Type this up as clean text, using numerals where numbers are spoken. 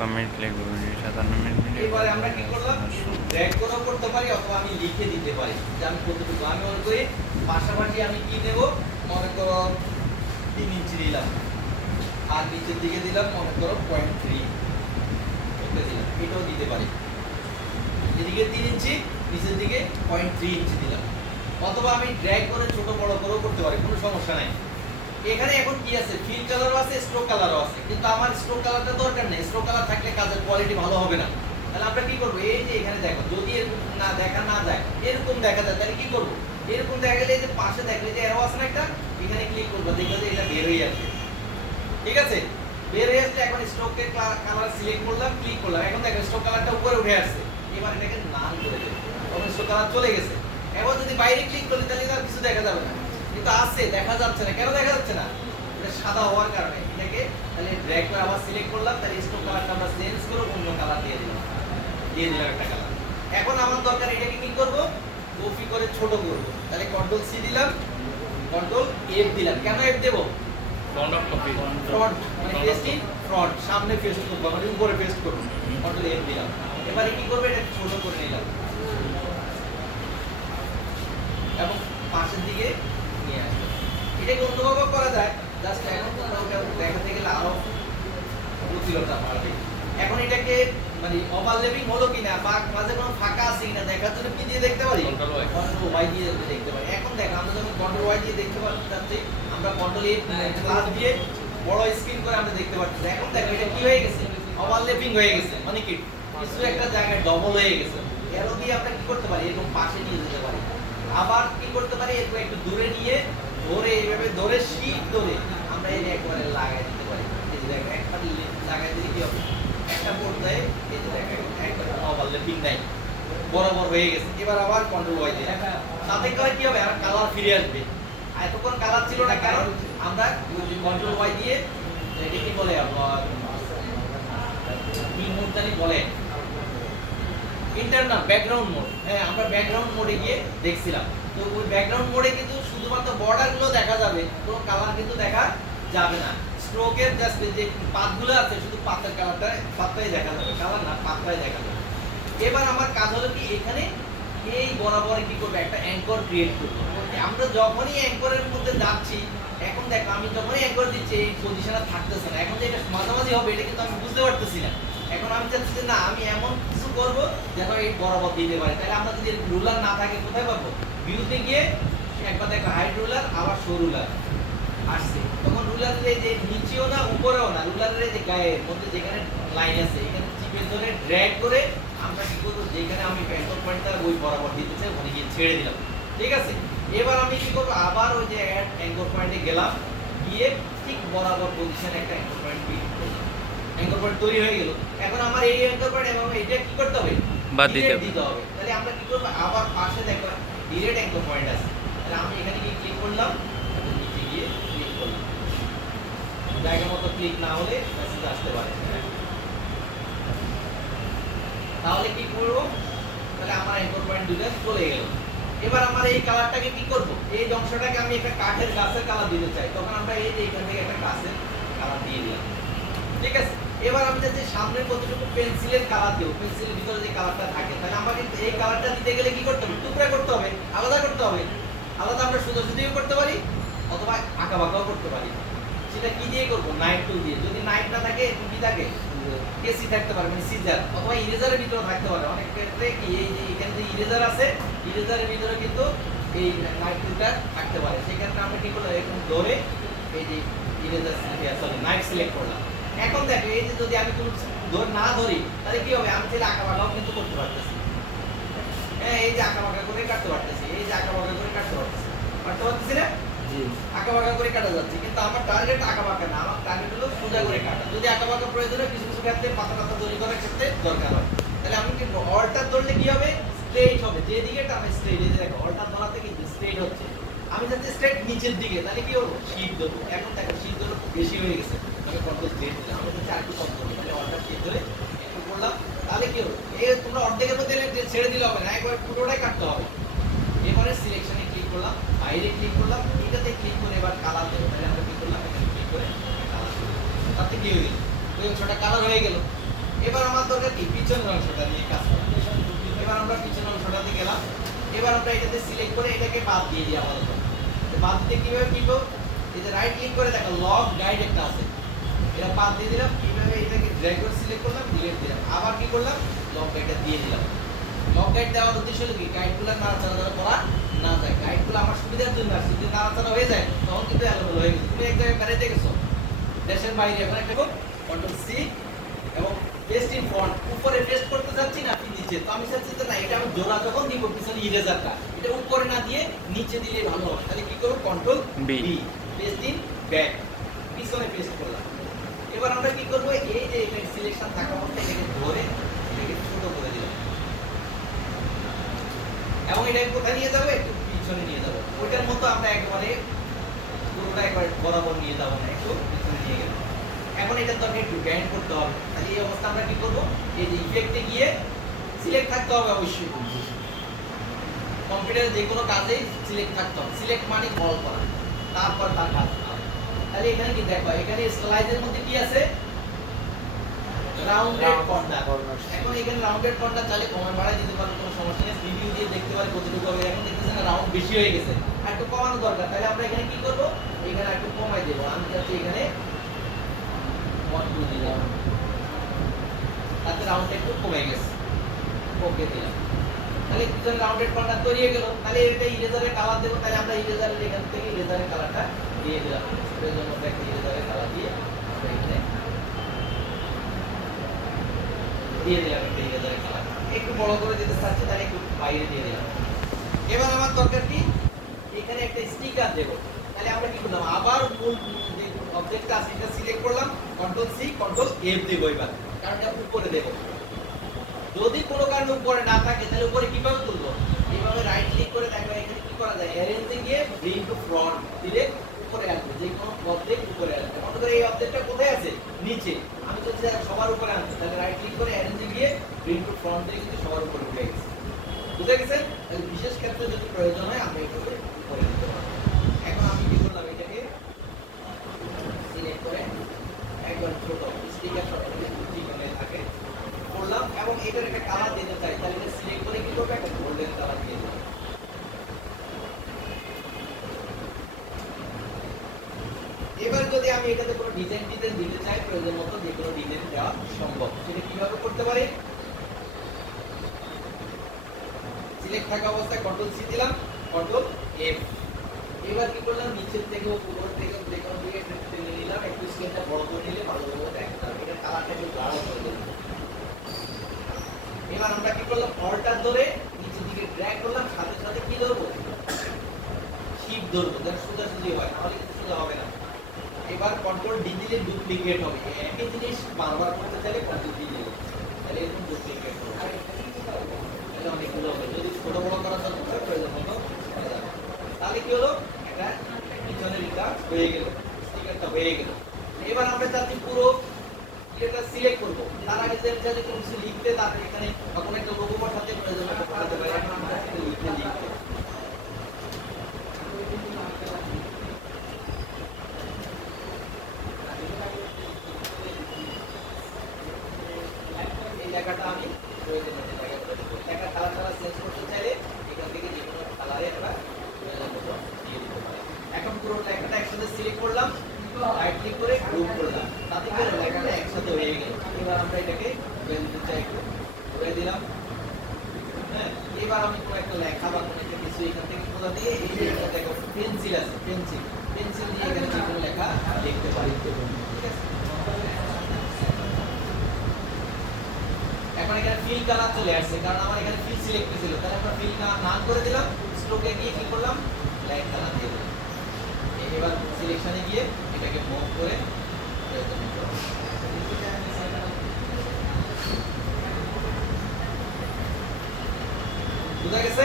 Comment লিখবো 57 minute. এবারে আমরা কি করলাম, ড্র্যাগ করেও করতে পারি অথবা আমি লিখে দিতে পারি যে আমি কতটুকু। আমি মনে করি পাশাপাশি আমি কি দেব, মনে করো 3 ইঞ্চি দিলাম, আর নিচের দিকে দিলাম মনে করো 0.3 ওকে দিলাম, এটাও দিতে পারি। এদিকে 3 ইঞ্চি, নিচের দিকে 0.3 ইঞ্চি দিলাম। অথবা আমি ড্র্যাগ করে ছোট বড় করেও করতে পারি, কোনো সমস্যা নাই। এখানে এখন কি আছে, ফিল কালারও আছে, স্ট্রোক কালারও আছে, কিন্তু আমার স্ট্রোক কালারটা দরকার নেই। স্ট্রোক কালার থাকলে কাজের কোয়ালিটি ভালো হবে না। তাহলে আমরা কি করব, এই যে এখানে দেখো, যদি এরকম না দেখা না যায়, এরকম দেখা যায়, তাহলে কি করব, এরকম দেখা গেলে এই যে পাশে দেখলে যে অ্যারো আছে না একটা, এখানে ক্লিক করব, দেখবে যে এটা বের হয়ে যাচ্ছে। ঠিক আছে, বের হয়ে আসছে। এখন স্ট্রোকের কালার সিলেক্ট করলাম, ক্লিক করলাম, এখন দেখো স্ট্রোক কালারটা উপরে উঠে আসছে। এবার এটাকে নাল করে দেব, তখন স্ট্রোক কালার চলে গেছে। এবার যদি বাইরে ক্লিক করি তাহলে আর কিছু দেখা যাবে না, কিন্তু আছে দেখা যাচ্ছে না। কেন দেখা যাচ্ছে না, এটা সাদা হওয়ার কারণে। এটাকে তাহলে ড্র্যাগ করে আবার সিলেক্ট করলাম, তাহলে স্ট্রোক কালারটা আমরা চেঞ্জ করে অন্য কালার দিয়ে দিলাম একটা কালার। এখন আমার দরকার এটাকে কি করব, কপি করে ছোট করব। তাহলে কন্ট্রোল সি দিলাম, কন্ট্রোল এফ দিলাম। কেন এফ দেব, ফ্রন্ট অফ কপি, ফ্রন্ট মানে পেস্টিং, ফ্রন্ট সামনে পেস্ট করব, মানে উপরে পেস্ট করব। কন্ট্রোল এফ দিলাম। এবারে কি করব, এটা ছোট করে নিলাম এবং পাশের দিকে নিয়ে আসবো। এটাকে অন্যভাবে করা যায়, জাস্ট এখন তোমরা ওটা দেখাতে গেলে আরো জটিলতা বাড়বে। এখন এটাকে মানে ওভারল্যাপিং হলো কিনা বা মাঝে কোনো ফাঁকা আছে কিনা দেখার জন্য কি দিয়ে দেখতে পারি, কন্ট্রোল ওয়াই দিয়ে দেখতে পারি। এখন দেখো আমরা যখন কন্ট্রোল ওয়াই দিয়ে দেখতে পাচ্ছি, আমরা কন্ট্রোল এ প্লাস দিয়ে বড় স্ক্রিন করে আমরা দেখতে পাচ্ছি। এখন দেখো এটা কি হয়ে গেছে, ওভারল্যাপিং হয়ে গেছে, মানে কি কিছু একটা জায়গায় ডবল হয়ে গেছে। এরো দিয়ে আমরা কি করতে পারি, এরকম পাশে নিয়ে যেতে পারি। আবার কি করতে পারি, এরকম একটু দূরে নিয়ে ধরে এইভাবে ধরে শীট ধরে আমরা এই একবারে লাগাই দিতে পারি। এই যে দেখো একটা লাগাই দিলে কি হবে, একটা পর্যায়ে এই যে দেখো একবারে ওভারল্যাপিং নাই, বরাবর হয়ে গেছে। এবার আবার কন্ট্রোল ওয়াই দিয়ে তাতে করে কি হবে, আর কালার ফিরে আসবে। আর এতক্ষণ কালার ছিল না, কারণ আমরা কন্ট্রোল ওয়াই দিয়ে এটা কি বলে কি মোড জানি বলে, ইন্টারনাল ব্যাকগ্রাউন্ড মোড। হ্যাঁ, আমরা ব্যাকগ্রাউন্ড মোডে গিয়ে দেখছিলাম। তো ওই ব্যাকগ্রাউন্ড মোডে কিন্তু শুধুমাত্র বর্ডার গুলো দেখা যাবে, কোনো কালার কিন্তু দেখা যাবে না। স্ট্রোকের জাস্ট যে পাতগুলো আছে, শুধু পাতার কালারটা পাতাই দেখা যাবে, কালার না পাতাই দেখা যাবে। এবার আমার কাজ হলো কি, এখানে এই বরাবর কি করব, একটা অ্যাঙ্কর ক্রিয়েট করব। আমরা যখনই অ্যাঙ্করের মধ্যে যাচ্ছি, এখন দেখো আমি যখনই অ্যাঙ্কর দিচ্ছি এই পজিশনে থাকতেছে না। এখন যে এটা মাঝামাঝি হবে এটা কিন্তু আমি বুঝতে পারতেছি না। এখন আমি চাচ্ছি যে না, আমি এমন কিছু করব যেন এই বরাবর দিতে পারে। তাহলে আমরা যদি রুলার না থাকে কোথায় পাবো, ভিউতে গিয়ে একবার দেখো হাইড রুলার, আবার শো রুলার আসছে। তখন রুলারের এই যে নিচেও না উপরেও না, রুলারের এই যে গায়ের মধ্যে যেখানে লাইন আছে, এখানে চিপে ধরে ড্র্যাগ করে আমরা কি করব, যেখানে আমি অ্যাঙ্কর পয়েন্টটা ওই বরাবর দিতে চাই ওখানে গিয়ে ছেড়ে দিলাম। ঠিক আছে, এবার আমি কি করব, আবার ওই যে অ্যাড অ্যাঙ্কর পয়েন্টে গেলাম, গিয়ে ঠিক বরাবর পজিশনে একটা অ্যাঙ্কর পয়েন্ট ক্রিয়েট করলাম। অ্যাঙ্কর পয়েন্ট তৈরি হয়ে গেল। এখন আমার এই অ্যাঙ্কর পয়েন্ট এবং এটা কি করতে হবে, বাদ দিতে হবে। তাহলে আমরা কি করব, আবার পাশে দেখো ডিরেক্ট অ্যাঙ্কর পয়েন্ট আছে। তাহলে আমি এখানে গিয়ে ক্লিক করলাম, নিচে গিয়ে ক্লিক করলাম। জায়গা মতো ক্লিক না হলে মেসেজ আসতে পারে। তাহলে কি করব, তাহলে আমার অ্যাঙ্কর পয়েন্ট দুটো চলে গেল। এবার আমার এই কালারটাকে কি করব, এই অংশটাকে আমি একটা কাঠের গাছের কালার দিতে চাই, তখন আমরা এই যে এখান থেকে একটা গাছের কালার দিয়ে দিলাম। ঠিক আছে, এবার আমি যদি সামনের কতটুকু পেন্সিলের কালার দেব, পেন্সিলের ভিতরে যে কালারটা থাকে, তাহলে আমাকে এই কালারটা দিতে গেলে কি করতে হবে, টুকরা করতে হবে, আলাদা করতে হবে। আলাদা আমরা সোজাসুজিও করতে পারি অথবা আঁকা বাঁকাও করতে পারি। সেটা কি দিয়ে করব, নাইফ টুল দিয়ে। যদি নাইফ না থাকে কি থাকে, কেসি থাকতে পারে, মানে সিজার অথবা ইরেজারের ভিতরে থাকতে পারে। অনেক ক্ষেত্রে কি এই যে এখানে যে ইরেজার আছে, ইরেজারের ভিতরে কিন্তু এই নাইফ টুলটা থাকতে পারে। সেক্ষেত্রে আমরা কি করলাম, এরকম ধরে এই যে ইরেজার সরি নাইফ সিলেক্ট করলাম। এখন দেখো এই যে যদি আমি কোনো না ধরি তাহলে কি হবে, আমি চাইলে আঁকা বাঁকাও কিন্তু করতে পারতেছি। হ্যাঁ, এই যে আঁকা বাঁকা করে কাটতে পারতেছি, এই যে আঁকা বাঁকা করে কাটতে পারতেছি, না আঁকা বাঁকা করে কাটা যাচ্ছে। কিন্তু আমার টার্গেট আঁকা বাঁকা না, আমার টার্গেট হলো সোজা করে কাটা। যদি আঁকা বাঁকা প্রয়োজন হয় কিছু কিছু ক্ষেত্রে পাতা পাতা তৈরি করার ক্ষেত্রে দরকার হয়। তাহলে আমি কি অল্টার ধরলে কি হবে, স্ট্রেট হবে, যেদিকে টানে স্ট্রেট। এই যে দেখো অল্টার ধরাতে কিন্তু স্ট্রেট হচ্ছে। আমি যাচ্ছি স্ট্রেট নিচের দিকে, তাহলে কি হলো, শীট ধরবো। এখন দেখো শীট ধরো বেশি হয়ে গেছে, আমি কন্ট্রোল জেড দিলাম। আমি যাচ্ছি আরেকটু কম করবো, তাহলে অল্টার শীট ধরে একটু করলাম। তাহলে কি হলো, এই তোমরা অর্ধেকের মধ্যে ছেড়ে দিলে হবে না, একবার পুরোটাই কাটতে হবে। এবারে সিলেকশনে ক্লিক করলাম, বাইরে ক্লিক করলাম, এটাতে ক্লিক করে এবার কালার দেবো। তাহলে আমরা কি করলাম, এখানে ক্লিক করে কালার দেবো। তাতে কি হয়ে গেল, ওই অংশটা কালার হয়ে গেল। এবার আমার দরকার কি পিছনের অংশটা নিয়ে কাজ করা। এবার আমরা পিছনের অংশটাতে গেলাম। এবার আমরা এটাতে সিলেক্ট করে এটাকে বাদ দিয়ে দিই আপাতত। তো বাদ দিতে কিভাবে কি করব? এই যে রাইট ক্লিক করে দেখো লগ গাইড একটা আছে, এটা বাদ দিয়ে দিলাম। এইভাবে এটাকে ড্র্যাগ করে সিলেক্ট করলাম, ডিলিট দিলাম, আবার কি করলাম লগ গাইডটা দিয়ে দিলাম। লগ গাইড দেওয়ার উদ্দেশ্য হলো কি গাইডগুলো নাড়াচাড়া করা না যায়, গাইডগুলো আমার সুবিধার জন্য আসছে, যদি নাড়াচাড়া হয়ে যায় তখন কিন্তু এলোমেলো হয়ে গেছে। তুমি এক জায়গায় বেড়াইতে গেছো দেশের বাইরে, এখন একটা কন্ট্রোল সি এবং পেস্ট ইন ফন্ট, উপরে পেস্ট করতে যাচ্ছি না নিচে, তো আমি চাচ্ছি যে না এটা আমি জোড়া যখন দিব পিছনে ইরেজারটা এটা উপরে না দিয়ে নিচে দিলে ভালো হবে। তাহলে কি করব control B, paste in back, পিছনে পেস্ট করলাম। এবার আমরা কি করব এই যে এখানে সিলেকশন থাকা অবস্থায় এটাকে ধরে এটাকে ছোট করে দিলাম এবং এটাকে কোথায় নিয়ে যাবো একটু পিছনে নিয়ে যাবো। ওইটার মতো আমরা একবারে পুরোটা একবার বরাবর নিয়ে যাবো না, একটু পিছনে নিয়ে গেলাম। এখন এটা তো একটু ব্যান্ড করতে হবে, তাহলে এই অবস্থা আমরা কি করব এই যে ইফেক্টে গিয়ে সিলেক্ট থাকতে হবে অবশ্যই। কম্পিউটারে যে কোনো কাজেই সিলেক্ট থাকতে হবে, সিলেক্ট মানে কল করা, তারপর তার কাজ করা। তাহলে এখানে কি দেখো এখানে স্লাইডের মধ্যে কি আছে রাউন্ডেড কর্নার। এখন এখানে রাউন্ডেড কর্নার চাইলে কমে বাড়ায় দিতে পারো, কোনো সমস্যা নেই, রিভিউ দিয়ে দেখতে পারি কতটুকু হবে। এখন দেখতেছেন না রাউন্ড বেশি হয়ে গেছে, আর একটু কমানো দরকার। তাহলে আমরা এখানে কি করব এখানে একটু কমাই দেব। আমি যাচ্ছি এখানে 1 2 দিলাম, তাতে রাউন্ড একটু কমে গেছে, ওকে দিলাম। তাহলে পিছনে রাউন্ডেড কর্নার তৈরি হয়ে গেল। তাহলে এটা ইরেজারের কালার দেব, তাহলে আমরা ইরেজারের এখান থেকে ইরেজারের কালারটা দিয়ে দিলাম। এর জন্য আমরা একটা ইরেজারের কালার দিয়ে আমরা এখানে দিয়ে দিলাম একটা ইরেজারের কালার। একটু বড় করে দিতে চাচ্ছি তাহলে একটু বাইরে দিয়ে দিলাম। এবার আমার দরকার কি এখানে একটা স্টিকার দেব। তাহলে আমরা কি করলাম আবার মূল যে অবজেক্টটা আছে এটা সিলেক্ট করলাম, কন্ট্রোল সি কন্ট্রোল এফ দেব এবার, কারণ এটা উপরে দেব। যদি কোনো কারণে উপরে না থাকে তাহলে উপরে কিভাবে তুলবো, এইভাবে রাইট ক্লিক করে দেখো এখানে কি করা যায়, অ্যারেঞ্জে গিয়ে ব্রিং টু ফ্রন্ট দিলে উপরে আসবে, যে কোনো অবজেক্ট উপরে আসবে। মনে করে এই অবজেক্টটা কোথায় আছে নিচে, আমি চাচ্ছি সবার উপরে আনতে, তাহলে রাইট ক্লিক করে অ্যারেঞ্জে গিয়ে ব্রিং টু ফ্রন্ট দিয়ে কিন্তু সবার উপরে উঠে গেছে। বুঝে গেছেন? তাহলে বিশেষ ক্ষেত্রে যদি প্রয়োজন হয় আমরা এইভাবে করে দিতে পারি। এখন আমি কি করলাম এটাকে সিলেক্ট করে একবার ছোট স্টিকার শট করে যেখানে থাকে করলাম এবং এটার একটা কালার দিতে চাই, তাহলে এটা সিলেক্ট করে কি করব একটা গোল্ডেন কালার দিয়ে দিলাম। এবার যদি আমি এটাতে কোনো ডিজাইন দিতে চাই প্রয়োজন মতো যে কোনো ডিজাইন দেওয়া সম্ভব, সেটা কিভাবে করতে পারি? সিলেক্ট থাকা অবস্থায় কন্ট্রোল সি দিলাম, কন্ট্রোল এফ। এবার কি করলাম নিচের থেকে উপর থেকে যে কোনো দিকে টেনে নিলাম, একটু স্কেলটা বড় করে নিলে ভালোভাবে দেখতে হবে। এটা কালারটা একটু গাঢ় করে দিলাম। এবার আমরা কি করলাম অল্টার ধরে নিচের দিকে ড্র্যাগ করলাম, সাথে সাথে কি ধরবো শিফট ধরবো, যেন সোজাসুজি হয়, নাহলে কিন্তু সোজা হবে না। এবার কন্ট্রোল ডি দিলে ডুপ্লিকেট হবে, একই জিনিস বারবার করতে চাইলে কন্ট্রোল ডি দিলে তাহলে এরকম ডুপ্লিকেট হবে, তাহলে অনেকগুলো হবে। যদি ছোট বড় করার জন্য প্রয়োজন মতো তাহলে কি হলো একটা পিছনের এটা হয়ে গেল, স্টিকারটা হয়ে গেল। এবার আমরা চাচ্ছি পুরো এটা সিলেক্ট করব, তার আগে যে যদি কোনো কিছু লিখতে তারপরে এখানে কোনো একটা লোগো বসাতে প্রয়োজন হতে পারে, এখন আমরা লিখতে এই লেখাটা আমি প্রয়োজন মতো জায়গা করে দেবো। লেখার কালার চেঞ্জ করতে চাইলে এখান থেকে যে কোনো কালারে আমরা দিয়ে দিতে পারি। এখন পুরো লেখাটা একসাথে সিলেক্ট করলাম, রাইট ক্লিক করে গ্রুপ করলাম, তাতে করে লেখাটা একসাথে হয়ে গেল। এবার আমরা এটাকে দিতে চাই একটু করে দিলাম। হ্যাঁ, এবার আমি কোনো একটা লেখা বা কোনো একটা কিছু এখান থেকে খোলা দিয়ে এই যে দেখো পেন্সিল আছে, পেন্সিল দিয়ে এখানে যে কোনো লেখা লিখতে পারি। ঠিক আছে, এখন এখানে ফিল কালার চলে আসছে, কারণ আমার এখানে ফিল সিলেক্ট ছিল। তাহলে আমরা ফিল নাম করে দিলাম, স্ট্রোকে গিয়ে কি করলাম লাইট কালার দিয়ে দিলাম। এবার সিলেকশনে গিয়ে এটাকে মুভ করে বুঝা গেছে?